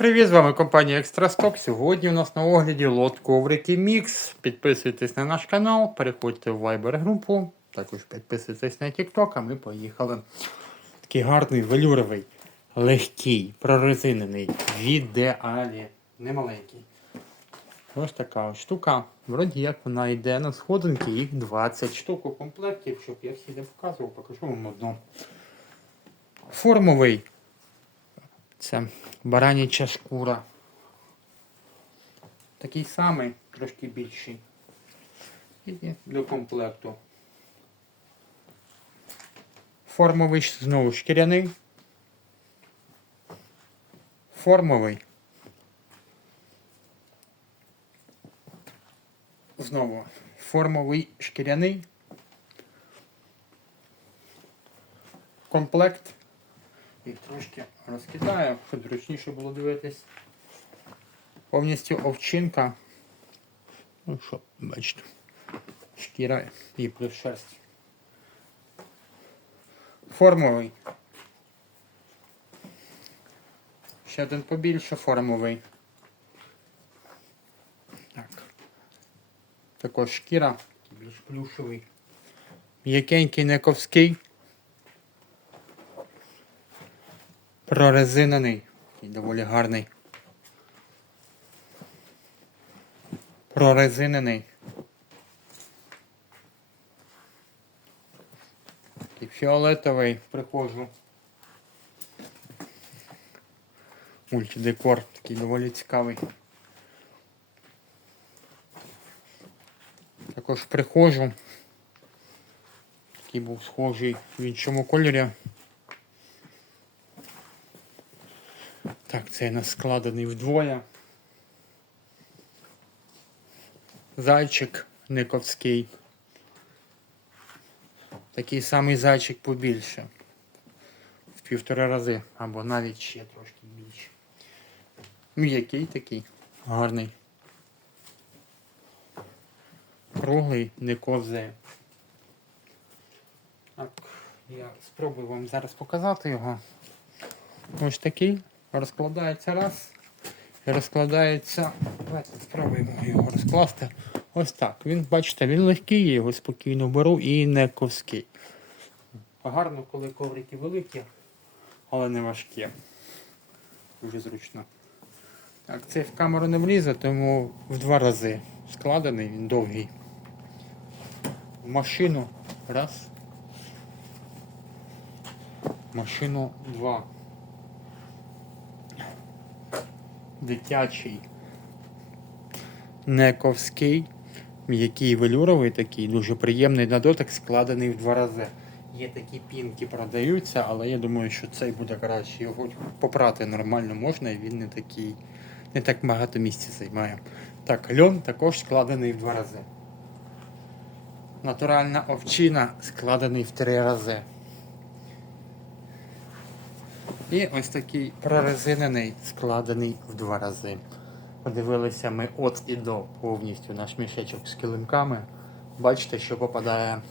Привіт, з вами компанія Екстрасток. Сьогодні у нас на огляді лот коврики Мікс. Підписуйтесь на наш канал, переходьте в Viber групу, також підписуйтесь на TikTok, а ми поїхали. Такий гарний велюровий, легкий, прорезинений, в ідеалі, немаленький. Ось така ось штука. Вроді як вона йде на сходинки, їх 20 штук у комплекті, щоб я всі не показував, покажу вам одну. Формовий. Це бараняча шкура. Такий самий, трошки більший. І до комплекту. Формовий знову шкіряний. Формовий. Знову формовий шкіряний. Комплект. Їх трошки розкидаю, щоб зручніше було дивитись. Повністю овчинка. Ну що, бачите, шкіра і плюс шерсть. Формовий. Ще один побільше формовий. Так. Також шкіра, більш плюшевий. М'якенький нековський. Прорезинений. Такий доволі гарний. Прорезинений. Такий фіолетовий приходжу. Мультидекор такий доволі цікавий. Також приходжу. Такий був схожий в іншому кольорі. Так, цей нас складений вдвоє. Зайчик Никовський. Такий самий зайчик побільше. В півтора рази, або навіть ще трошки більше. М'який такий, гарний. Круглий, не козе. Так, я спробую вам зараз показати його. Ось такий. Розкладається раз. І розкладається. Давайте спробуємо його розкласти. Ось так. Він, бачите, він легкий, я його спокійно беру і не ковський. Гарно, коли коврики великі, але не важкі. Дуже зручно. Так, цей в камеру не влізе, тому в два рази складений, він довгий. В машину раз. Машину два. Дитячий. Нековський. М'який велюровий такий, дуже приємний на дотик, складений в два рази. Є такі пінки продаються, але я думаю, що цей буде краще. Його попрати нормально можна і він не такий, не так багато місця займає. Так, льон також складений в два рази. Натуральна овчина складений в три рази. І ось такий прорезинений, складений в два рази. Подивилися ми от і до повністю наш мішечок з килимками. Бачите, що попадає